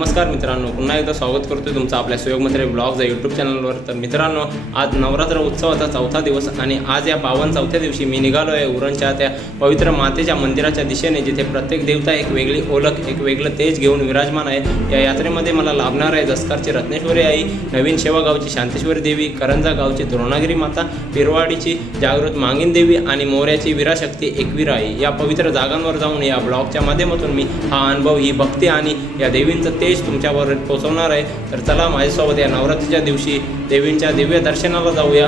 नमस्कार मित्रांनो, पुन्हा एकदा स्वागत करतोय तुमचं आपल्या सुयोग म्हात्रे ब्लॉग्स या यूट्यूब चॅनलवर। तर मित्रांनो, आज नवरात्र उत्सवाचा चौथा दिवस आणि आज या पावन चौथ्या दिवशी मी निघालो आहे उरणच्या त्या पवित्र मातेच्या मंदिराच्या दिशेने, जिथे प्रत्येक देवता एक वेगळी ओळख, एक वेगळं तेज घेऊन विराजमान आहे। या यात्रेमध्ये मला लाभणार आहे दसकारची रत्नेश्वरी आई, नवीन शेवागावची शांतेश्वरी देवी, करंजा गावची द्रोणागिरी माता, पिरवाडीची जागृत मांगीन देवी आणि मोऱ्याची वीराशक्ती एकवीर आई। या पवित्र जागांवर जाऊन या ब्लॉगच्या माध्यमातून मी हा अनुभव, ही भक्ती आणि या देवींचं तेज तुमच्यावर पोहोचवणार आहे। तर चला माझ्यासोबत या नवरात्रीच्या दिवशी देवींच्या दिव्य दर्शनाला जाऊया।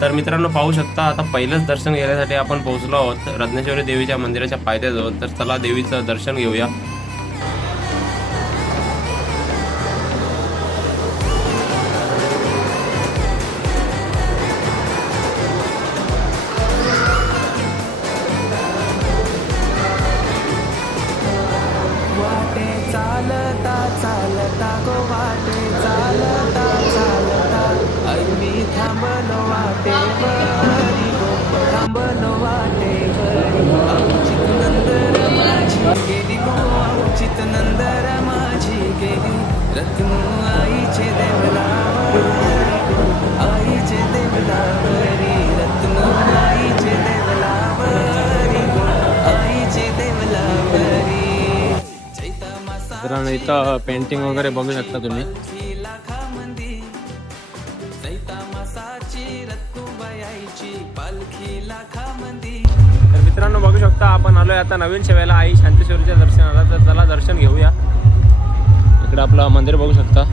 तर मित्रांनो, पाहू शकता आता पहिलंच दर्शन घेण्यासाठी आपण पोहोचलो आहोत रत्नेश्वरी देवीच्या मंदिराच्या पायथ्याजवळ। तर चला देवीचं दर्शन घेऊया। चालता चालता गो वाटे, चालता चालता मी थांबलो वाटेवरी, गो थांबलो वाटेवरी। अवचित नंदर माझी गेली गो, अवचित नंदर माझी गेली, रत्नू आईचे देवलावरी, आईचे देवलावरी, रत्नू आईचे देवलावरी, आईचे देवलावरी। मित्रांनो, इथं पेंटिंग वगैरे बघू शकता तुम्ही। तर मित्रांनो, बघू शकता आपण आलोय आता नवीन शेवायला आई शांतेश्वरीच्या दर्शनाला। तर चला दर्शन घेऊया। इकडे आपलं मंदिर बघू शकता।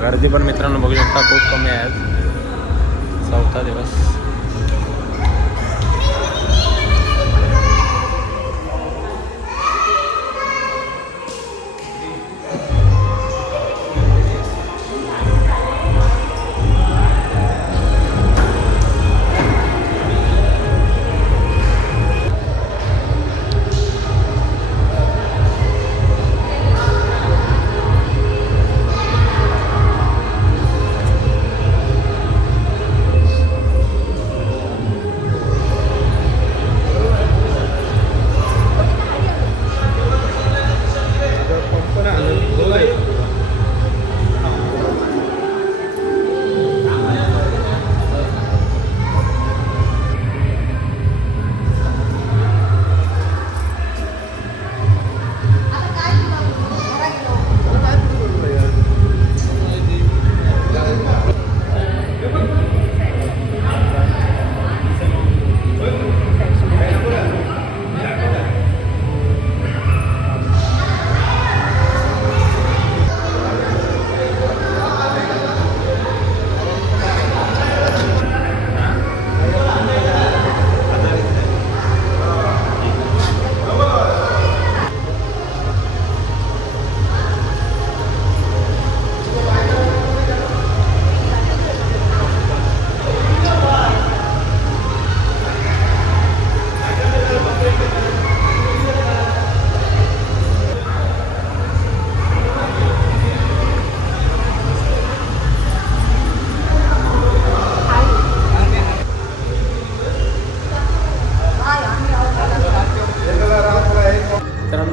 गर्दी पण मित्रांनो बघू शकता खूप कमी आहे। चौथा दिवस।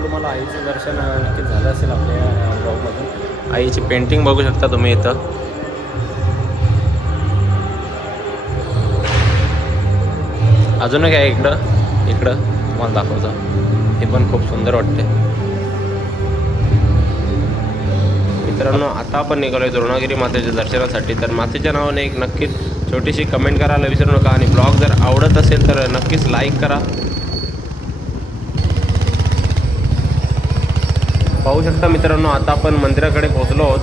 तुम्हाला आईचं दर्शन नक्की झालं असेल आपल्या ब्लॉगमधून। आईची पेंटिंग बघू शकता तुम्ही इथं। अजून काय इकडं तुम्हाला दाखवतो, हे पण खूप सुंदर वाटते। मित्रांनो, आता आपण निघालोय द्रोणागिरी मातेच्या दर्शनासाठी। तर मातेच्या नावाने एक नक्कीच छोटीशी कमेंट करायला विसरू नका आणि ब्लॉग जर आवडत असेल तर नक्कीच लाईक करा। पाहू शकता मित्रांनो, आता आपण मंदिराकडे पोहोचलो आहोत।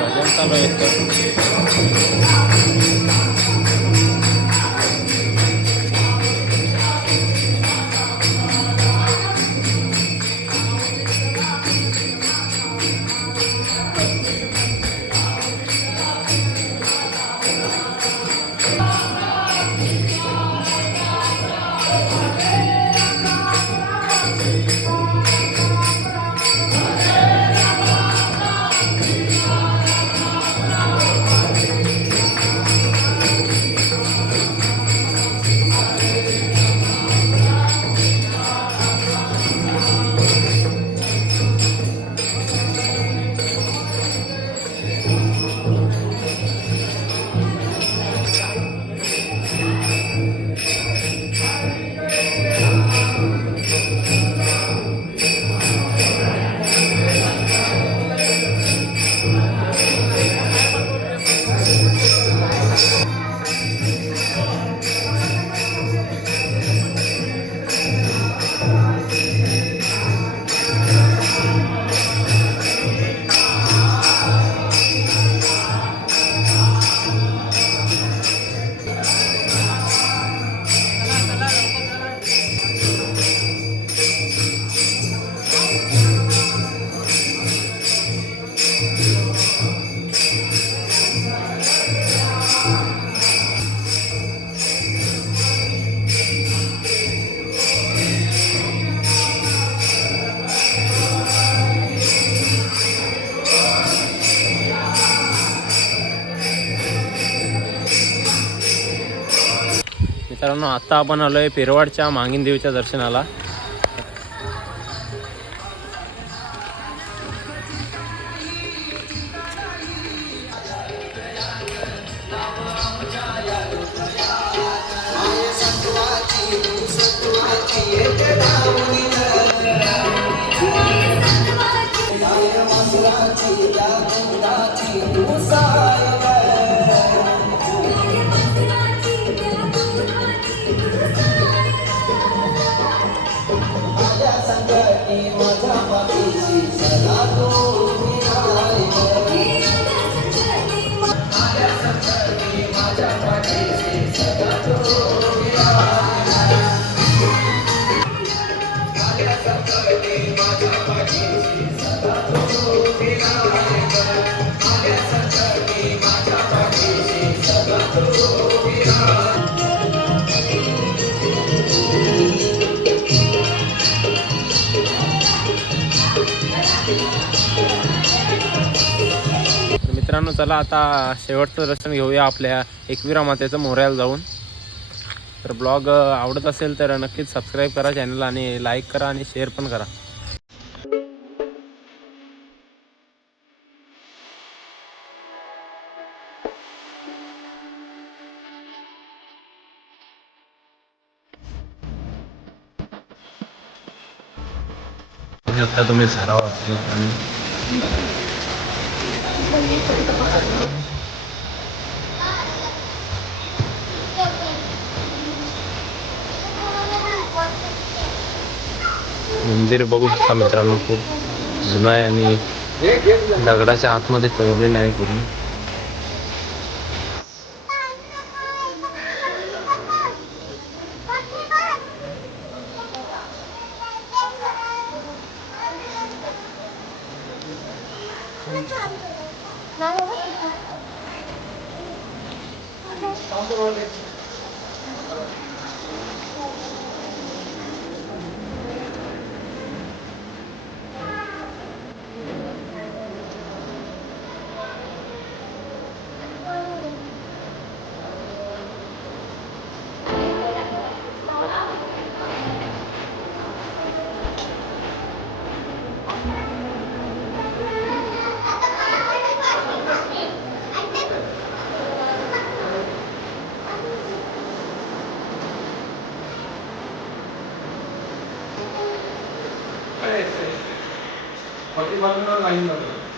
भजन चालू आहे। मित्रांनो आता आपण आलोय पेरवाडच्या मांगीन देवीच्या दर्शनाला. मित्रांनो चला आता शेवटचं दर्शन घेऊया आपल्या एकविरा मातेचं मोऱ्याला जाऊन. तर ब्लॉग आवडत असेल तर नक्कीच सबस्क्राईब करा चॅनल आणि लाईक करा आणि शेअर पण करा. आता तुम्ही सराव आणि मंदिर बघू शकता मित्रांनो, खूप जुनं आहे आणि दगडाच्या आतमध्ये कोरलेलं आहे पूर्ण. Pati bago na line na.